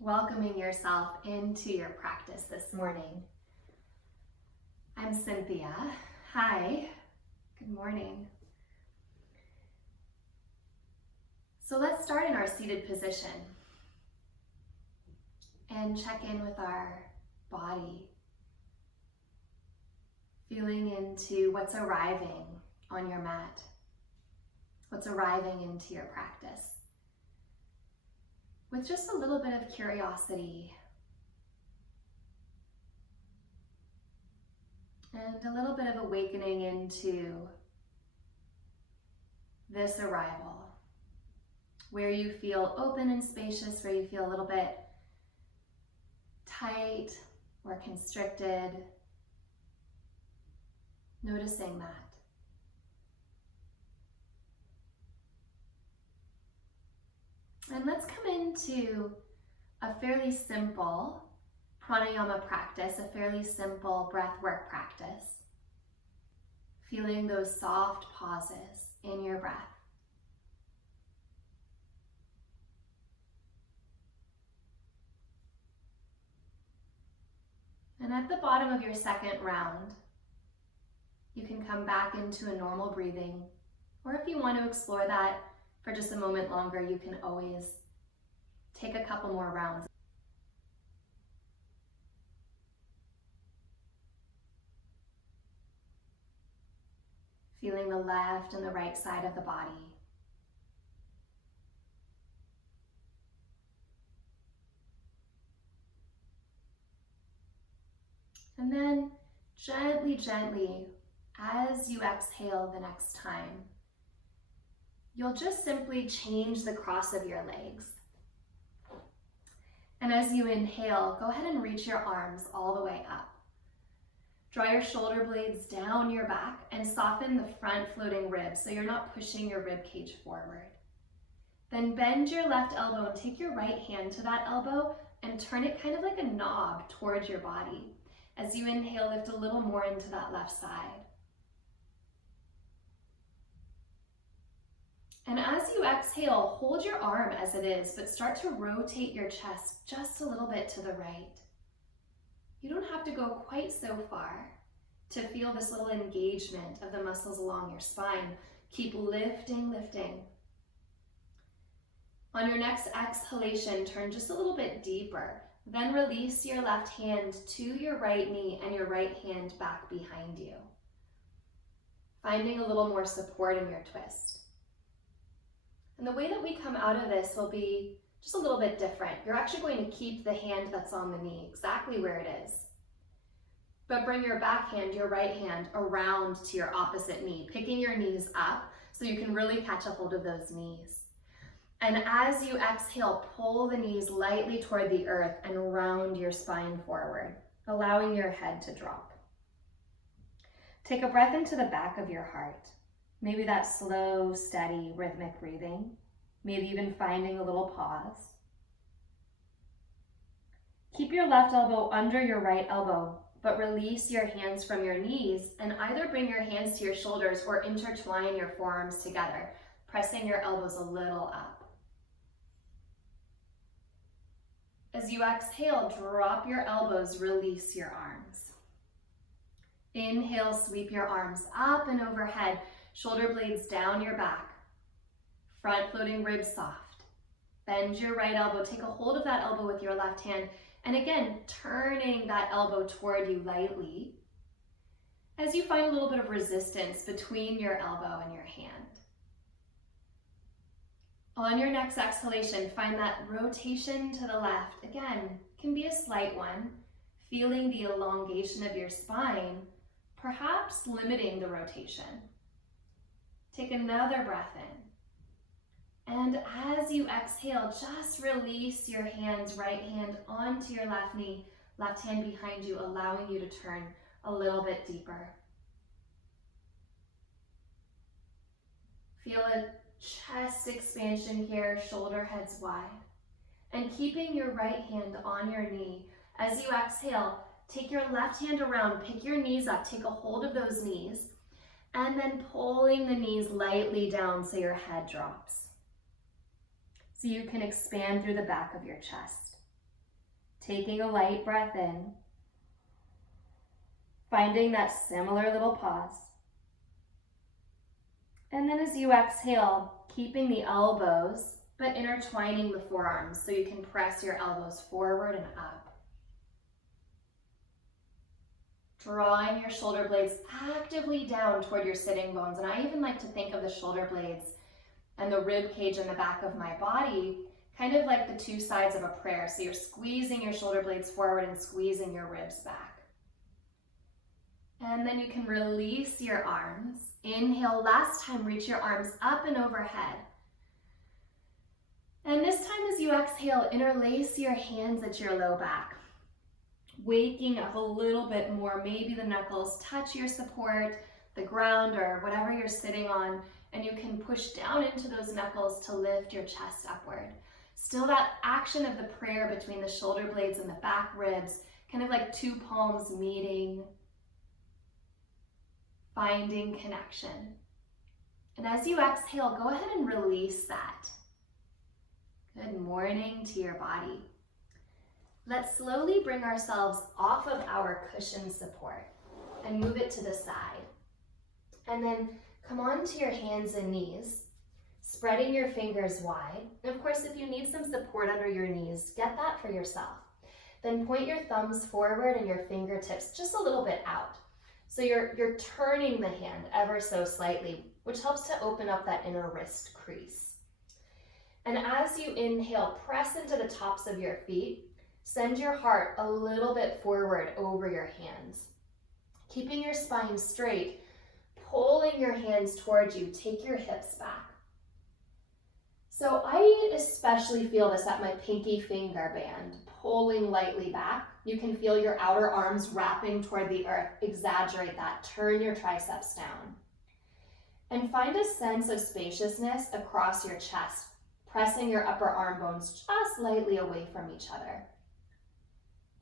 welcoming yourself into your practice this morning. I'm Cynthia. Hi, good morning. So let's start in our seated position and check in with our body, feeling into what's arriving on your mat, what's arriving into your practice, with just a little bit of curiosity and a little bit of awakening into this arrival, where you feel open and spacious, where you feel a little bit tight or constricted, noticing that. And let's come into a fairly simple pranayama practice, a fairly simple breathwork practice. Feeling those soft pauses in your breath. And at the bottom of your second round, you can come back into a normal breathing, or if you want to explore that for just a moment longer, you can always take a couple more rounds. Feeling the left and the right side of the body. And then gently, gently, as you exhale the next time, you'll just simply change the cross of your legs. And as you inhale, go ahead and reach your arms all the way up. Draw your shoulder blades down your back and soften the front floating ribs so you're not pushing your rib cage forward. Then bend your left elbow and take your right hand to that elbow and turn it kind of like a knob towards your body. As you inhale, lift a little more into that left side. And as you exhale, hold your arm as it is, but start to rotate your chest just a little bit to the right. You don't have to go quite so far to feel this little engagement of the muscles along your spine. Keep lifting, lifting. On your next exhalation, turn just a little bit deeper. Then release your left hand to your right knee and your right hand back behind you. Finding a little more support in your twist. And the way that we come out of this will be just a little bit different. You're actually going to keep the hand that's on the knee exactly where it is. But bring your back hand, your right hand, around to your opposite knee, picking your knees up so you can really catch a hold of those knees. And as you exhale, pull the knees lightly toward the earth and round your spine forward, allowing your head to drop. Take a breath into the back of your heart. Maybe that slow, steady, rhythmic breathing. Maybe even finding a little pause. Keep your left elbow under your right elbow, but release your hands from your knees and either bring your hands to your shoulders or intertwine your forearms together, pressing your elbows a little up. As you exhale, drop your elbows, release your arms. Inhale, sweep your arms up and overhead, shoulder blades down your back, front floating ribs soft. Bend your right elbow, take a hold of that elbow with your left hand, and again, turning that elbow toward you lightly as you find a little bit of resistance between your elbow and your hand. On your next exhalation, find that rotation to the left. Again, can be a slight one, feeling the elongation of your spine, perhaps limiting the rotation. Take another breath in. And as you exhale, just release your hands, right hand onto your left knee, left hand behind you, allowing you to turn a little bit deeper. Feel a chest expansion here, shoulder heads wide. And keeping your right hand on your knee, as you exhale, take your left hand around, pick your knees up, take a hold of those knees, and then pulling the knees lightly down so your head drops. So you can expand through the back of your chest. taking a light breath in, finding that similar little pause. And then as you exhale, keeping the elbows, but intertwining the forearms so you can press your elbows forward and up. Drawing your shoulder blades actively down toward your sitting bones. And I even like to think of the shoulder blades and the rib cage in the back of my body kind of like the two sides of a prayer. So you're squeezing your shoulder blades forward and squeezing your ribs back. And then you can release your arms. Inhale, last time, reach your arms up and overhead. And this time as you exhale, interlace your hands at your low back. Waking up a little bit more, maybe the knuckles touch your support, the ground or whatever you're sitting on, and you can push down into those knuckles to lift your chest upward. Still that action of the prayer between the shoulder blades and the back ribs, kind of like two palms meeting, finding connection. And as you exhale, go ahead and release that. Good morning to your body. Let's slowly bring ourselves off of our cushion support and move it to the side. And then come on to your hands and knees, spreading your fingers wide. And of course, if you need some support under your knees, get that for yourself. Then point your thumbs forward and your fingertips just a little bit out. So you're turning the hand ever so slightly, which helps to open up that inner wrist crease. And as you inhale, press into the tops of your feet. Send your heart a little bit forward over your hands. Keeping your spine straight, pulling your hands towards you, take your hips back. So I especially feel this at my pinky finger band, pulling lightly back. You can feel your outer arms wrapping toward the earth. Exaggerate that, turn your triceps down. And find a sense of spaciousness across your chest, pressing your upper arm bones just lightly away from each other.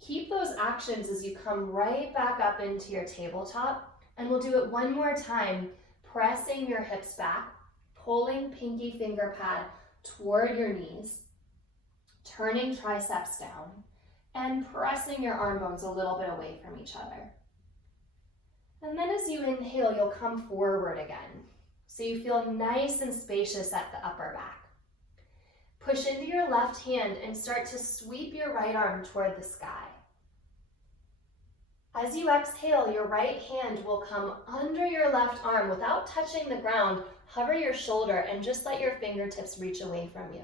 Keep those actions as you come right back up into your tabletop, and we'll do it one more time, pressing your hips back, pulling pinky finger pad toward your knees, turning triceps down, and pressing your arm bones a little bit away from each other. And then as you inhale, you'll come forward again, so you feel nice and spacious at the upper back. Push into your left hand and start to sweep your right arm toward the sky. As you exhale, your right hand will come under your left arm without touching the ground. Hover your shoulder and just let your fingertips reach away from you.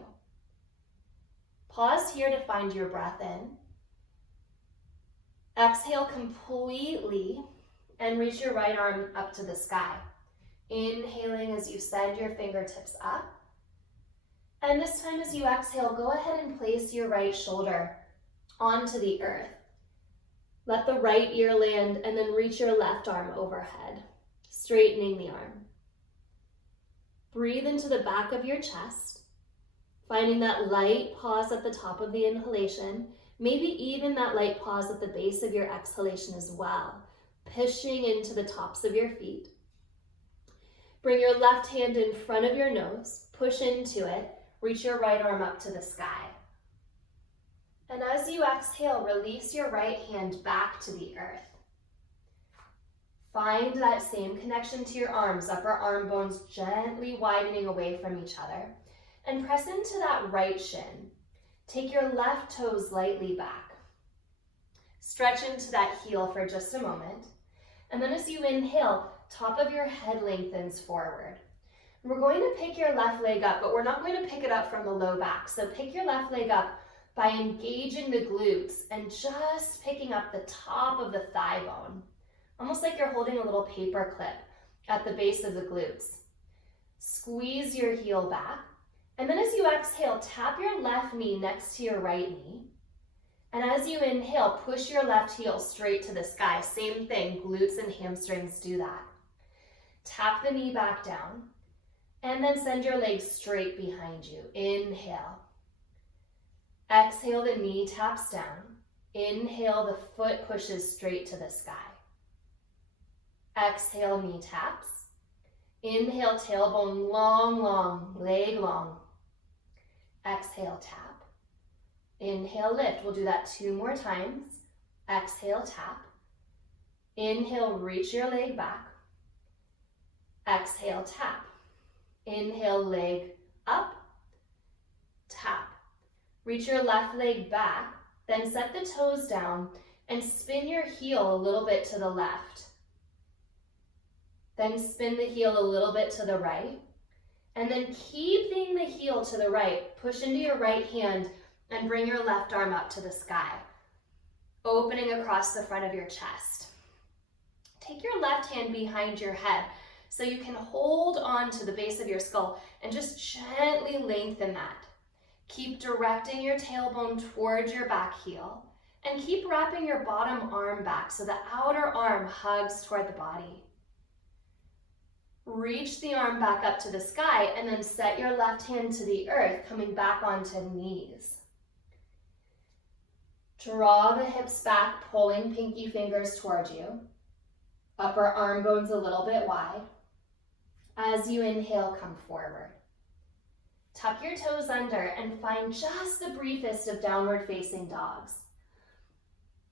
Pause here to find your breath in. Exhale completely and reach your right arm up to the sky. Inhaling as you send your fingertips up. And this time as you exhale, go ahead and place your right shoulder onto the earth. Let the right ear land and then reach your left arm overhead, straightening the arm. Breathe into the back of your chest, finding that light pause at the top of the inhalation, maybe even that light pause at the base of your exhalation as well, pushing into the tops of your feet. Bring your left hand in front of your nose, push into it, reach your right arm up to the sky. And as you exhale, release your right hand back to the earth. Find that same connection to your arms, upper arm bones gently widening away from each other. And press into that right shin. Take your left toes lightly back. Stretch into that heel for just a moment. And then as you inhale, top of your head lengthens forward. We're going to pick your left leg up, but we're not going to pick it up from the low back. So pick your left leg up by engaging the glutes and just picking up the top of the thigh bone, almost like you're holding a little paper clip at the base of the glutes. Squeeze your heel back, and then as you exhale, tap your left knee next to your right knee. And as you inhale, push your left heel straight to the sky. Same thing, glutes and hamstrings do that. Tap the knee back down, and then send your legs straight behind you. Inhale. Exhale, the knee taps down. Inhale, the foot pushes straight to the sky. Exhale, knee taps. Inhale, tailbone long, long, leg long. Exhale, tap. Inhale, lift. We'll do that 2 more times. Exhale, tap. Inhale, reach your leg back. Exhale, tap. Inhale, leg up, tap. Reach your left leg back, then set the toes down and spin your heel a little bit to the left. Then spin the heel a little bit to the right. And then keeping the heel to the right, push into your right hand and bring your left arm up to the sky, opening across the front of your chest. Take your left hand behind your head so you can hold on to the base of your skull and just gently lengthen that. Keep directing your tailbone towards your back heel and keep wrapping your bottom arm back so the outer arm hugs toward the body. Reach the arm back up to the sky and then set your left hand to the earth, coming back onto knees. Draw the hips back, pulling pinky fingers toward you. Upper arm bones a little bit wide. As you inhale, come forward. Tuck your toes under and find just the briefest of downward facing dogs.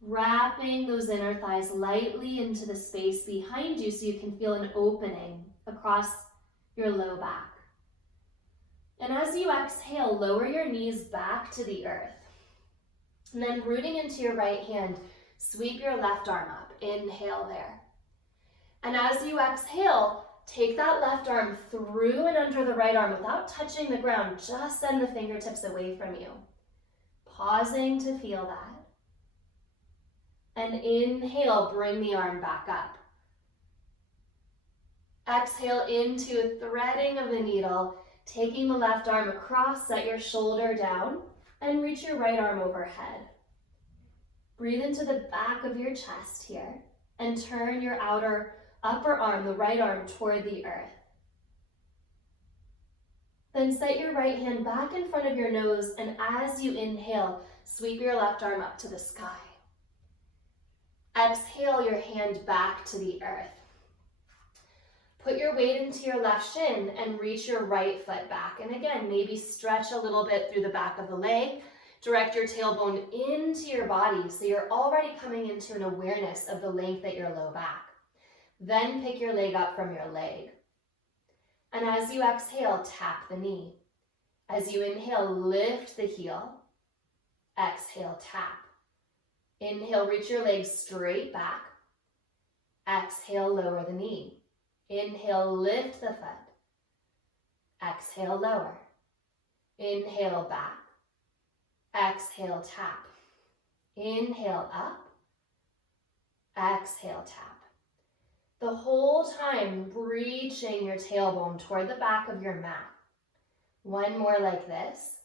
Wrapping those inner thighs lightly into the space behind you so you can feel an opening across your low back. And as you exhale, lower your knees back to the earth. And then rooting into your right hand, sweep your left arm up. Inhale there. And as you exhale, take that left arm through and under the right arm without touching the ground. Just send the fingertips away from you. Pausing to feel that. And inhale, bring the arm back up. Exhale into a threading of the needle, taking the left arm across, set your shoulder down, and reach your right arm overhead. Breathe into the back of your chest here, and turn your upper arm, the right arm, toward the earth. Then set your right hand back in front of your nose, and as you inhale, sweep your left arm up to the sky. Exhale your hand back to the earth. Put your weight into your left shin and reach your right foot back. And again, maybe stretch a little bit through the back of the leg. Direct your tailbone into your body so you're already coming into an awareness of the length at your low back. Then pick your leg up from your leg. And as you exhale, tap the knee. As you inhale, lift the heel. Exhale, tap. Inhale, reach your legs straight back. Exhale, lower the knee. Inhale, lift the foot. Exhale, lower. Inhale, back. Exhale, tap. Inhale, up. Exhale, tap. The whole time, reaching your tailbone toward the back of your mat. One more like this.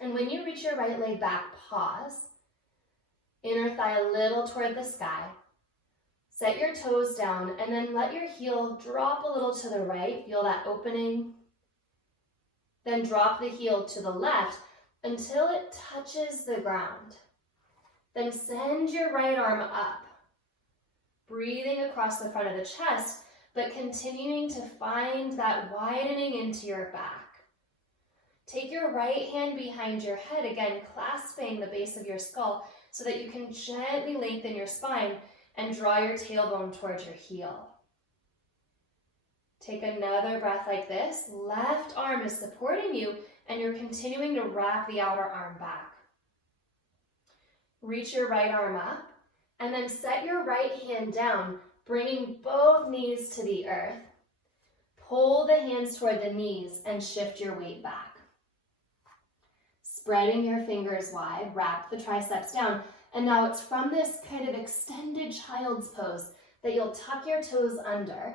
And when you reach your right leg back, pause. Inner thigh a little toward the sky. Set your toes down and then let your heel drop a little to the right. Feel that opening. Then drop the heel to the left until it touches the ground. Then send your right arm up. Breathing across the front of the chest, but continuing to find that widening into your back. Take your right hand behind your head, again clasping the base of your skull so that you can gently lengthen your spine and draw your tailbone towards your heel. Take another breath like this. Left arm is supporting you and you're continuing to wrap the outer arm back. Reach your right arm up and then set your right hand down, bringing both knees to the earth. Pull the hands toward the knees and shift your weight back. Spreading your fingers wide, wrap the triceps down. And now it's from this kind of extended child's pose that you'll tuck your toes under.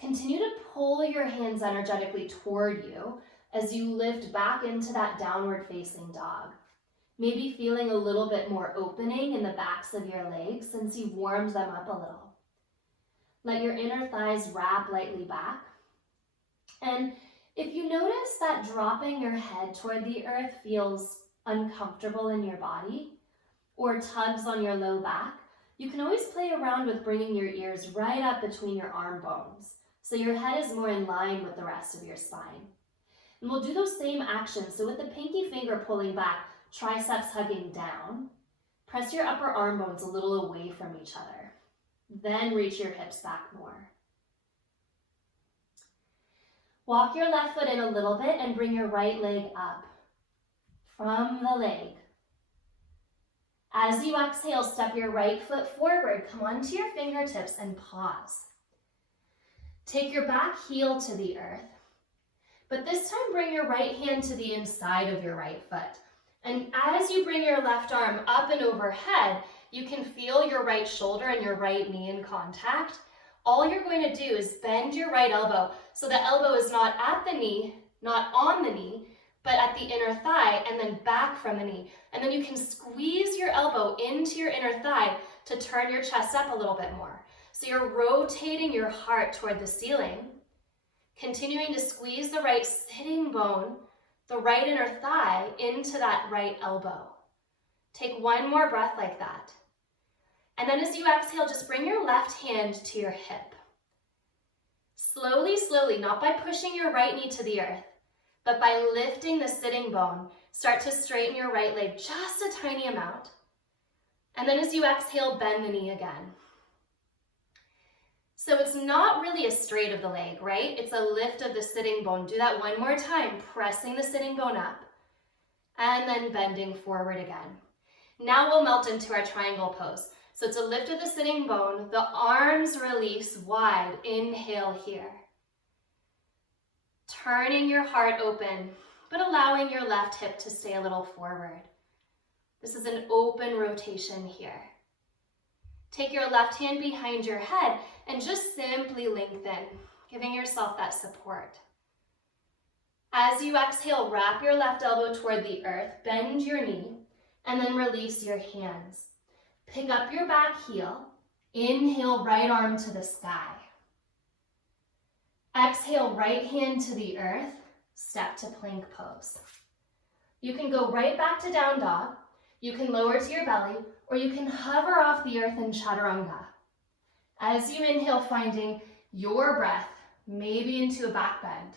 Continue to pull your hands energetically toward you as you lift back into that downward facing dog. Maybe feeling a little bit more opening in the backs of your legs since you've warmed them up a little. Let your inner thighs wrap lightly back. And if you notice that dropping your head toward the earth feels uncomfortable in your body, or tugs on your low back, you can always play around with bringing your ears right up between your arm bones so your head is more in line with the rest of your spine. And we'll do those same actions. So with the pinky finger pulling back, triceps hugging down. Press your upper arm bones a little away from each other. Then reach your hips back more. Walk your left foot in a little bit and bring your right leg up from the leg. As you exhale, step your right foot forward. Come onto your fingertips and pause. Take your back heel to the earth, but this time bring your right hand to the inside of your right foot. And as you bring your left arm up and overhead, you can feel your right shoulder and your right knee in contact. All you're going to do is bend your right elbow so the elbow is not at the knee, not on the knee, but at the inner thigh and then back from the knee. And then you can squeeze your elbow into your inner thigh to turn your chest up a little bit more. So you're rotating your heart toward the ceiling, continuing to squeeze the right sitting bone, the right inner thigh into that right elbow. Take one more breath like that. And then as you exhale, just bring your left hand to your hip. Slowly, slowly, not by pushing your right knee to the earth, but by lifting the sitting bone, start to straighten your right leg just a tiny amount. And then as you exhale, bend the knee again. So it's not really a straight of the leg, right? It's a lift of the sitting bone. Do that one more time, pressing the sitting bone up and then bending forward again. Now we'll melt into our triangle pose. So it's a lift of the sitting bone, the arms release wide, inhale here. Turning your heart open, but allowing your left hip to stay a little forward. This is an open rotation here. Take your left hand behind your head and just simply lengthen, giving yourself that support. As you exhale, wrap your left elbow toward the earth, bend your knee, and then release your hands. Pick up your back heel, inhale, right arm to the sky. Exhale, right hand to the earth, step to plank pose. You can go right back to down dog, you can lower to your belly, or you can hover off the earth in chaturanga. As you inhale, finding your breath, maybe into a back bend.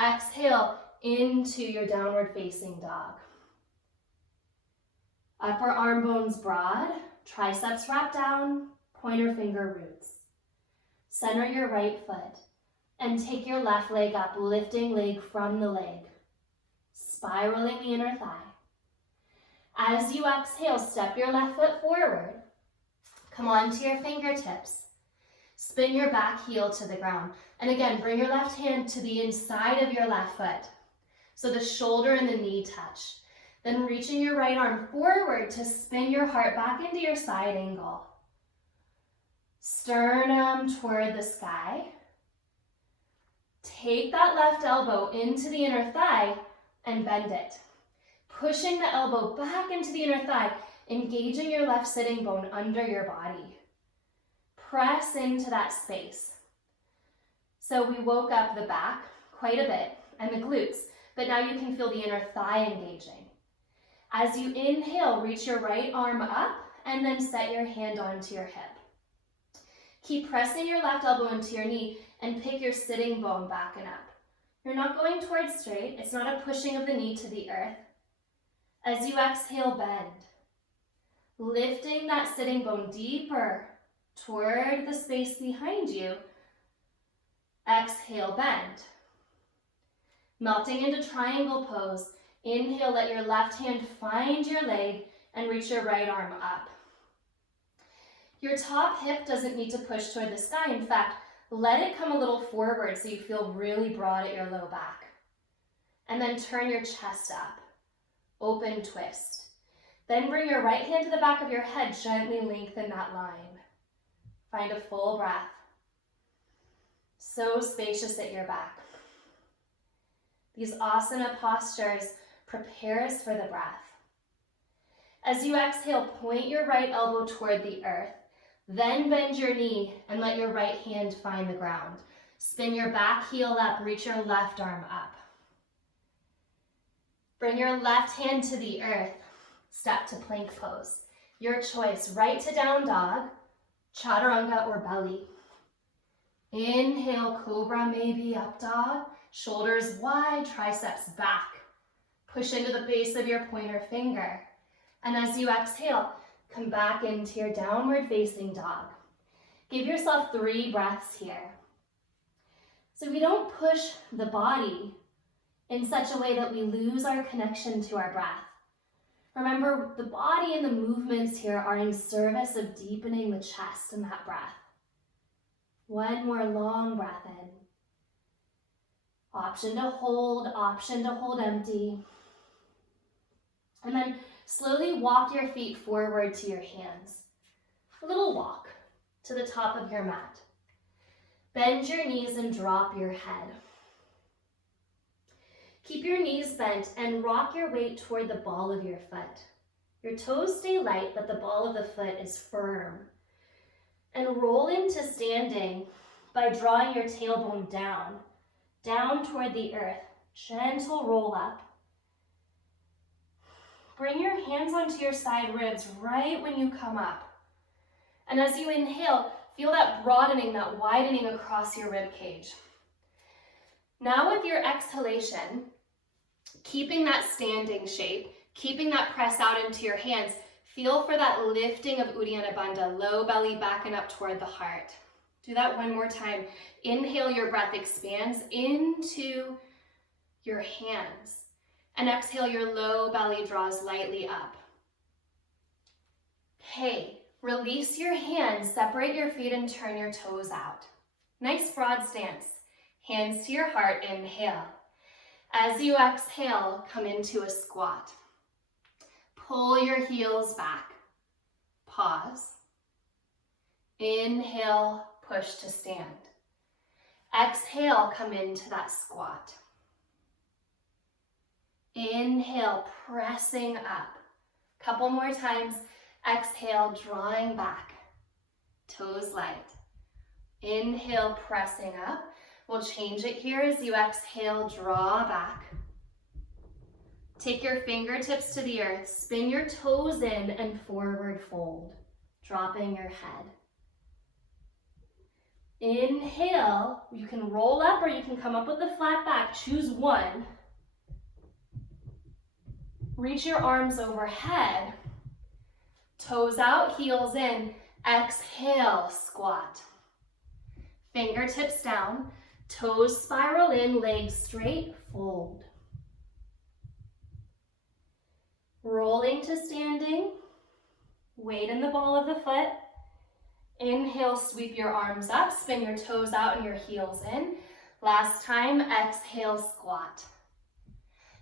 Exhale into your downward facing dog. Upper arm bones broad, triceps wrap down, pointer finger roots. Center your right foot and take your left leg up, lifting leg from the leg, spiraling the inner thigh. As you exhale, step your left foot forward. Come onto your fingertips. Spin your back heel to the ground. And again, bring your left hand to the inside of your left foot, so the shoulder and the knee touch. Then reaching your right arm forward to spin your heart back into your side angle. Sternum toward the sky. Take that left elbow into the inner thigh and bend it. Pushing the elbow back into the inner thigh, engaging your left sitting bone under your body. Press into that space. So we woke up the back quite a bit and the glutes, but now you can feel the inner thigh engaging. As you inhale, reach your right arm up and then set your hand onto your hip. Keep pressing your left elbow into your knee and pick your sitting bone back and up. You're not going towards straight. It's not a pushing of the knee to the earth. As you exhale, bend. Lifting that sitting bone deeper toward the space behind you. Exhale, bend. Melting into triangle pose. Inhale, let your left hand find your leg and reach your right arm up. Your top hip doesn't need to push toward the sky. In fact, let it come a little forward so you feel really broad at your low back. And then turn your chest up. Open twist. Then bring your right hand to the back of your head, gently lengthen that line. Find a full breath. So spacious at your back. These asana postures prepare us for the breath. As you exhale, point your right elbow toward the earth, then bend your knee and let your right hand find the ground. Spin your back heel up, reach your left arm up. Bring your left hand to the earth, step to plank pose. Your choice, right to down dog, chaturanga or belly. Inhale, cobra, maybe up dog, shoulders wide, triceps back. Push into the base of your pointer finger. And as you exhale, come back into your downward facing dog. Give yourself 3 breaths here. So we don't push the body in such a way that we lose our connection to our breath. Remember, the body and the movements here are in service of deepening the chest in that breath. One more long breath in. Option to hold empty. And then slowly walk your feet forward to your hands. A little walk to the top of your mat. Bend your knees and drop your head. Keep your knees bent and rock your weight toward the ball of your foot. Your toes stay light, but the ball of the foot is firm. And roll into standing by drawing your tailbone down toward the earth. Gentle roll up. Bring your hands onto your side ribs right when you come up. And as you inhale, feel that broadening, that widening across your rib cage. Now with your exhalation, keeping that standing shape, keeping that press out into your hands, feel for that lifting of Uddiyana Bandha, low belly back and up toward the heart. Do that one more time. Inhale, your breath expands into your hands. And exhale, your low belly draws lightly up. Okay, release your hands, separate your feet and turn your toes out. Nice broad stance. Hands to your heart, inhale. As you exhale, come into a squat. Pull your heels back. Pause. Inhale, push to stand. Exhale, come into that squat. Inhale, pressing up. Couple more times. Exhale, drawing back. Toes light. Inhale, pressing up. We'll change it here as you exhale, draw back. Take your fingertips to the earth, spin your toes in and forward fold, dropping your head. Inhale, you can roll up or you can come up with a flat back, choose one. Reach your arms overhead, toes out, heels in, exhale, squat. Fingertips down, toes spiral in, legs straight, fold. Rolling to standing, weight in the ball of the foot. Inhale, sweep your arms up, spin your toes out and your heels in. Last time, exhale, squat.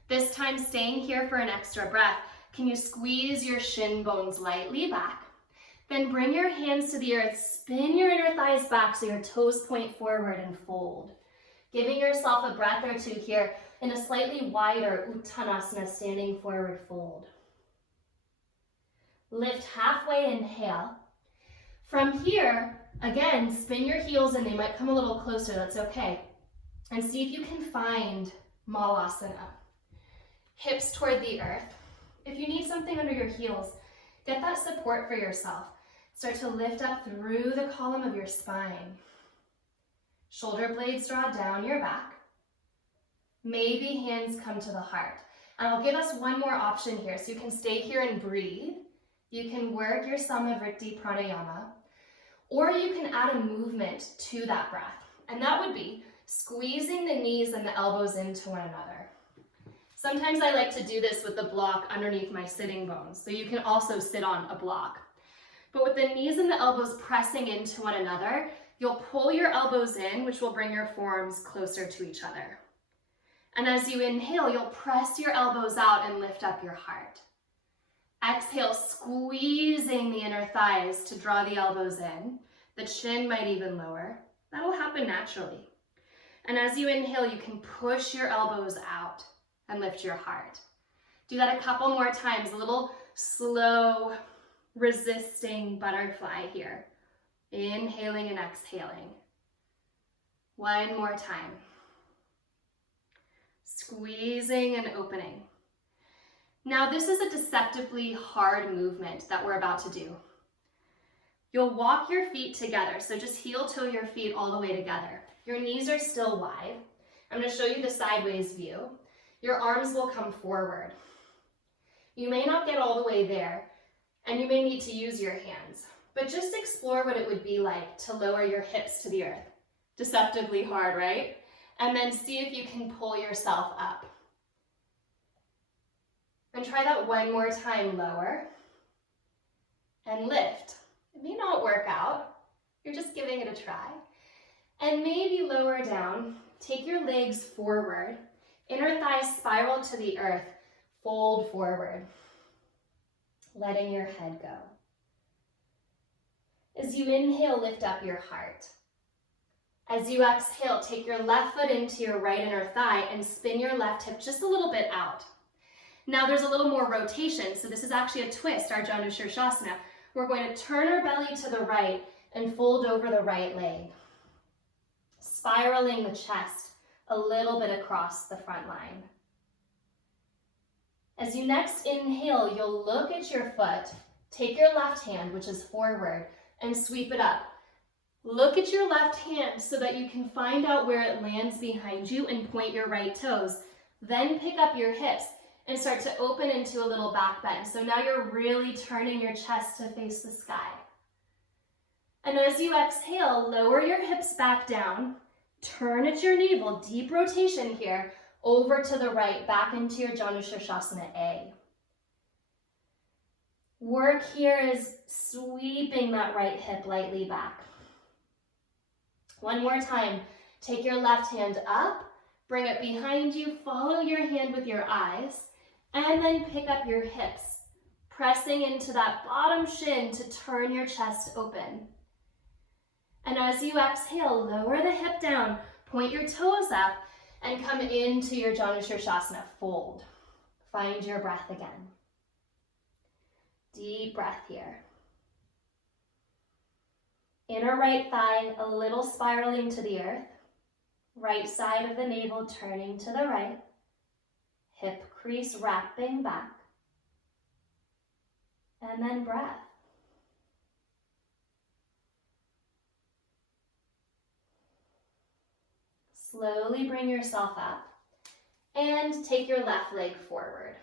This time, staying here for an extra breath, can you squeeze your shin bones lightly back? Then bring your hands to the earth, spin your inner thighs back so your toes point forward and fold. Giving yourself a breath or two here in a slightly wider Uttanasana, standing forward fold. Lift halfway, inhale. From here, again, spin your heels in. They might come a little closer, that's okay. And see if you can find Malasana. Hips toward the earth. If you need something under your heels, get that support for yourself. Start to lift up through the column of your spine. Shoulder blades draw down your back. Maybe hands come to the heart. And I'll give us one more option here. So you can stay here and breathe. You can work your Samavriti Pranayama. Or you can add a movement to that breath. And that would be squeezing the knees and the elbows into one another. Sometimes I like to do this with the block underneath my sitting bones. So you can also sit on a block. But with the knees and the elbows pressing into one another, you'll pull your elbows in, which will bring your forearms closer to each other. And as you inhale, you'll press your elbows out and lift up your heart. Exhale, squeezing the inner thighs to draw the elbows in. The chin might even lower. That'll happen naturally. And as you inhale, you can push your elbows out and lift your heart. Do that a couple more times, a little slow, resisting butterfly here. Inhaling and exhaling. One more time. Squeezing and opening. Now this is a deceptively hard movement that we're about to do. You'll walk your feet together, so just heel toe your feet all the way together. Your knees are still wide. I'm going to show you the sideways view. Your arms will come forward. You may not get all the way there, and you may need to use your hands, but just explore what it would be like to lower your hips to the earth. Deceptively hard, right? And then see if you can pull yourself up. And try that one more time, lower, and lift. It may not work out, you're just giving it a try. And maybe lower down, take your legs forward, inner thighs spiral to the earth, fold forward, letting your head go. As you inhale, lift up your heart. As you exhale, take your left foot into your right inner thigh and spin your left hip just a little bit out. Now there's a little more rotation, so this is actually a twist, our Janushirshasana. We're going to turn our belly to the right and fold over the right leg, spiraling the chest a little bit across the front line. As you next inhale, you'll look at your foot, take your left hand, which is forward, and sweep it up. Look at your left hand so that you can find out where it lands behind you and point your right toes. Then pick up your hips and start to open into a little back bend. So now you're really turning your chest to face the sky. And as you exhale, lower your hips back down, turn at your navel, deep rotation here, over to the right, back into your Janushirshasana A. Work here is sweeping that right hip lightly back. One more time, take your left hand up, bring it behind you, follow your hand with your eyes, and then pick up your hips, pressing into that bottom shin to turn your chest open. And as you exhale, lower the hip down, point your toes up, and come into your Janushirshasana, fold. Find your breath again. Deep breath here. Inner right thigh a little spiraling to the earth. Right side of the navel turning to the right. Hip crease wrapping back. And then breath. Slowly bring yourself up and take your left leg forward.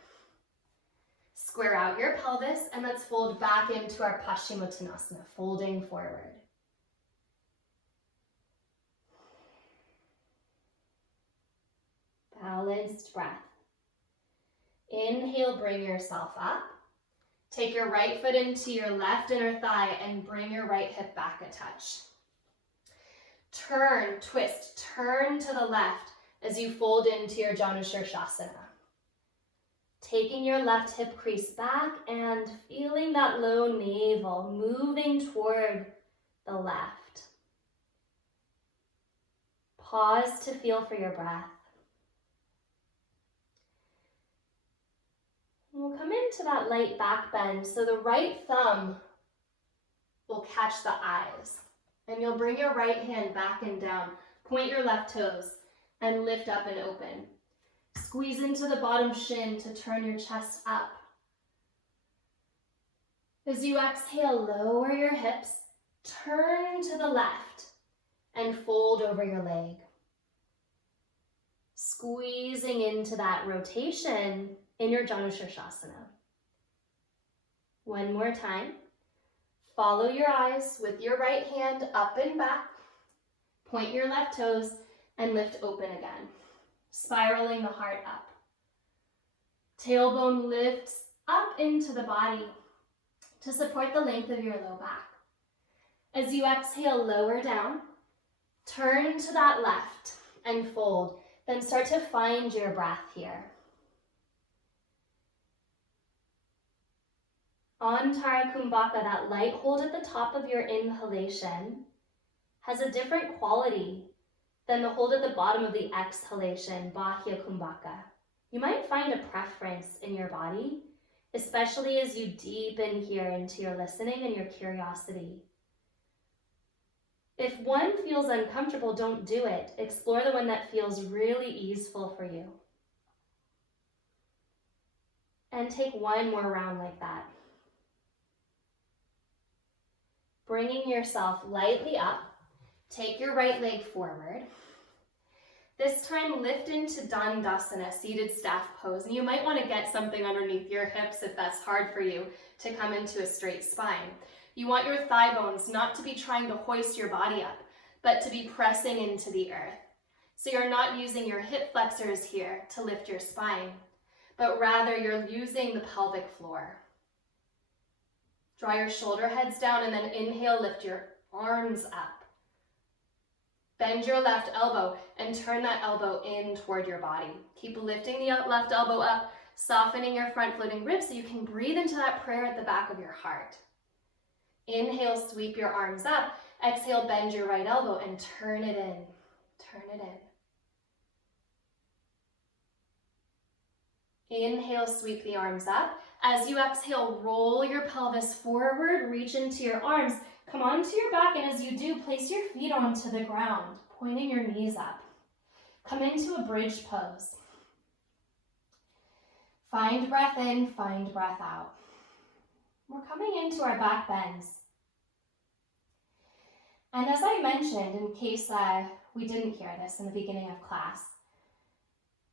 Square out your pelvis and let's fold back into our Paschimottanasana, folding forward. Balanced breath. Inhale, bring yourself up. Take your right foot into your left inner thigh and bring your right hip back a touch. Turn, twist, turn to the left as you fold into your Janushirshasana. Taking your left hip crease back and feeling that low navel moving toward the left. Pause to feel for your breath. We'll come into that light back bend, so the right thumb will catch the eyes. And you'll bring your right hand back and down, point your left toes, and lift up and open. Squeeze into the bottom shin to turn your chest up. As you exhale, lower your hips, turn to the left, and fold over your leg. Squeezing into that rotation in your Janushirshasana. One more time. Follow your eyes with your right hand up and back. Point your left toes and lift open again. Spiraling the heart up. Tailbone lifts up into the body to support the length of your low back. As you exhale, lower down. Turn to that left and fold. Then start to find your breath here. Antara Kumbhaka, that light hold at the top of your inhalation, has a different quality than the hold at the bottom of the exhalation, Bahya Kumbhaka. You might find a preference in your body, especially as you deepen here into your listening and your curiosity. If one feels uncomfortable, don't do it. Explore the one that feels really easeful for you. And take one more round like that. Bringing yourself lightly up, take your right leg forward. This time, lift into Dandasana, seated staff pose. And you might want to get something underneath your hips if that's hard for you to come into a straight spine. You want your thigh bones not to be trying to hoist your body up, but to be pressing into the earth. So you're not using your hip flexors here to lift your spine, but rather you're using the pelvic floor. Draw your shoulder heads down and then inhale, lift your arms up. Bend your left elbow and turn that elbow in toward your body. Keep lifting the left elbow up, softening your front floating ribs so you can breathe into that prayer at the back of your heart. Inhale, sweep your arms up. Exhale, bend your right elbow and turn it in. Turn it in. Inhale, sweep the arms up. As you exhale, roll your pelvis forward, reach into your arms. Come onto your back, and as you do, place your feet onto the ground, pointing your knees up. Come into a bridge pose. Find breath in, find breath out. We're coming into our back bends. And as I mentioned, in case we didn't hear this in the beginning of class,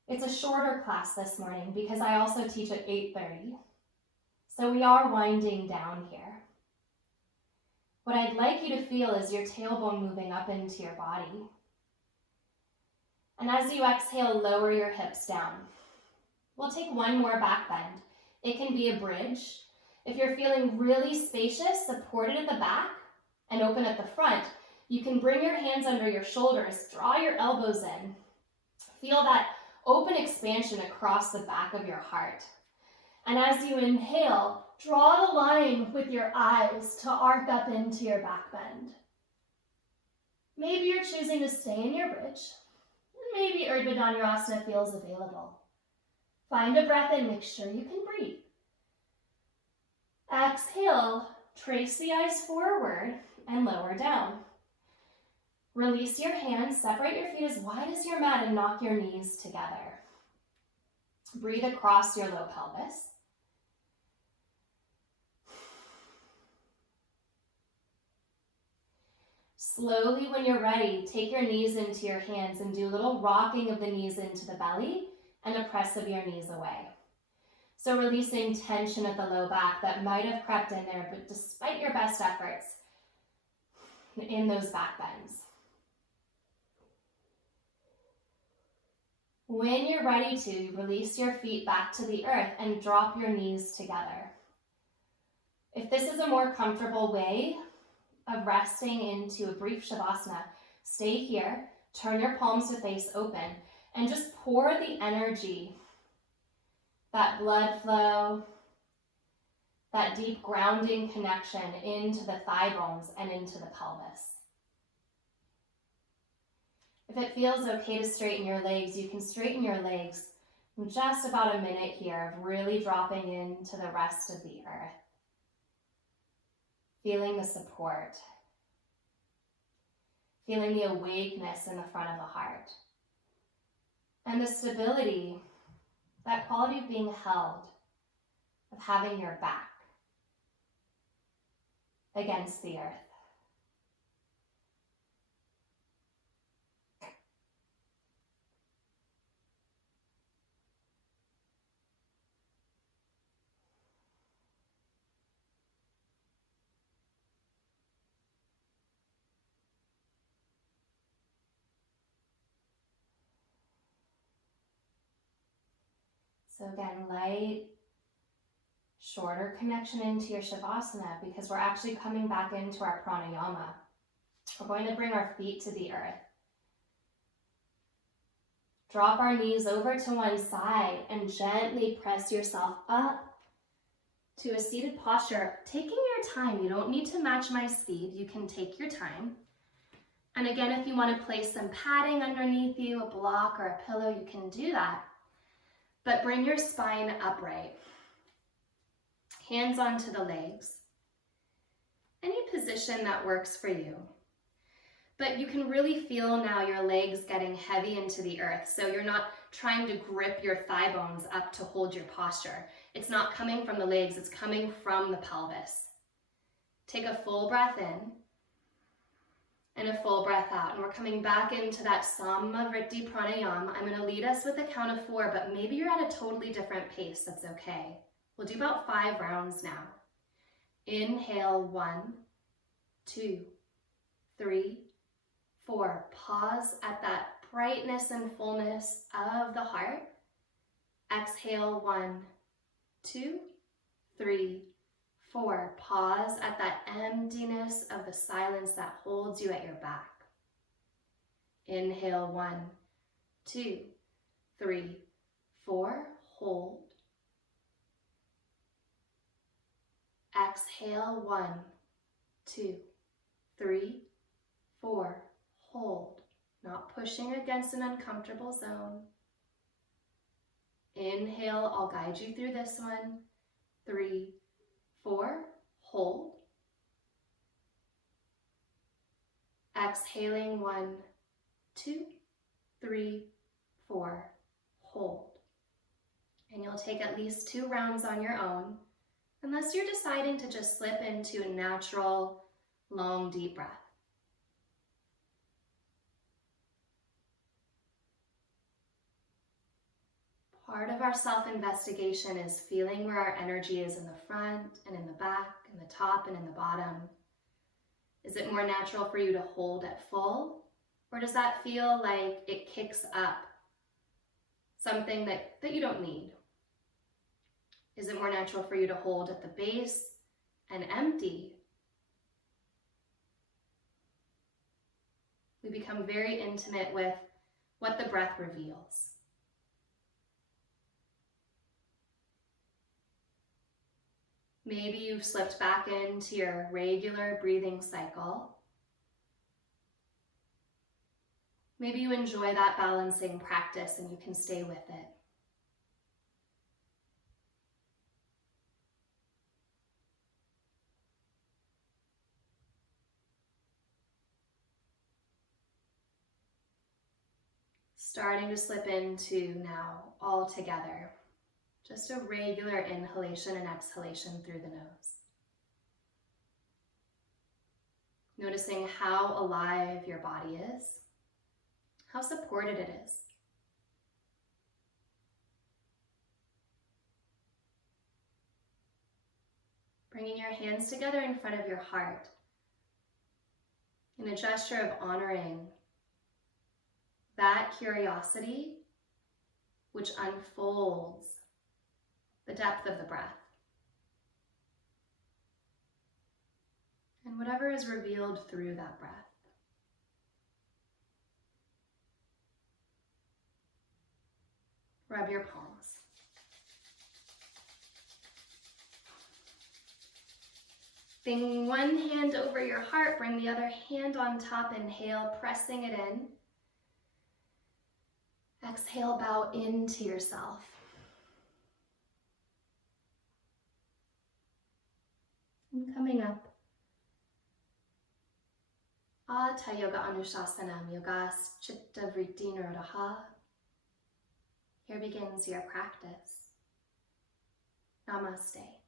it's a shorter class this morning because I also teach at 8:30. So we are winding down here. What I'd like you to feel is your tailbone moving up into your body. And as you exhale, lower your hips down. We'll take one more back bend. It can be a bridge. If you're feeling really spacious, supported at the back and open at the front, you can bring your hands under your shoulders, draw your elbows in. Feel that open expansion across the back of your heart. And as you inhale, draw the line with your eyes to arc up into your back bend. Maybe you're choosing to stay in your bridge. Maybe Urdhva Dhanurasana feels available. Find a breath in, make sure you can breathe. Exhale, trace the eyes forward and lower down. Release your hands, separate your feet as wide as your mat and knock your knees together. Breathe across your low pelvis. Slowly, when you're ready, take your knees into your hands and do a little rocking of the knees into the belly and a press of your knees away. So releasing tension at the low back that might have crept in there, but despite your best efforts in those back bends. When you're ready to, release your feet back to the earth and drop your knees together. If this is a more comfortable way of resting into a brief Shavasana, stay here, turn your palms to face open, and just pour the energy, that blood flow, that deep grounding connection into the thigh bones and into the pelvis. If it feels okay to straighten your legs, you can straighten your legs in just about a minute here of really dropping into the rest of the earth. Feeling the support. Feeling the awakeness in the front of the heart. And the stability, that quality of being held, of having your back against the earth. So again, light, shorter connection into your Shavasana because we're actually coming back into our pranayama. We're going to bring our feet to the earth. Drop our knees over to one side and gently press yourself up to a seated posture, taking your time. You don't need to match my speed. You can take your time. And again, if you want to place some padding underneath you, a block or a pillow, you can do that. But bring your spine upright. Hands onto the legs. Any position that works for you. But you can really feel now your legs getting heavy into the earth. So you're not trying to grip your thigh bones up to hold your posture. It's not coming from the legs, it's coming from the pelvis. Take a full breath in. And a full breath out. And we're coming back into that Samavritti Pranayama. I'm going to lead us with a count of 4, but maybe you're at a totally different pace. That's okay. We'll do about 5 rounds now. Inhale, 1, 2, 3, 4. Pause at that brightness and fullness of the heart. Exhale, 1, 2, 3, 4. Pause at that emptiness of the silence that holds you at your back. Inhale, 1, 2, 3, 4. Hold. Exhale, 1, 2, 3, 4. Hold. Not pushing against an uncomfortable zone. Inhale, I'll guide you through this one. 3, 4. Hold. Exhaling, 1, 2, 3, 4. Hold. And you'll take at least 2 rounds on your own, unless you're deciding to just slip into a natural, long, deep breath. Part of our self-investigation is feeling where our energy is in the front and in the back, in the top and in the bottom. Is it more natural for you to hold at full? Or does that feel like it kicks up something that you don't need? Is it more natural for you to hold at the base and empty? We become very intimate with what the breath reveals. Maybe you've slipped back into your regular breathing cycle. Maybe you enjoy that balancing practice and you can stay with it. Starting to slip into now all together. Just a regular inhalation and exhalation through the nose. Noticing how alive your body is, how supported it is. Bringing your hands together in front of your heart in a gesture of honoring that curiosity which unfolds the depth of the breath. And whatever is revealed through that breath. Rub your palms. Bring one hand over your heart, bring the other hand on top, inhale, pressing it in. Exhale, bow into yourself. And coming up, Hatha Yoga Anushasanam, Yogas Chitta Vritti Nirodha. Here begins your practice. Namaste.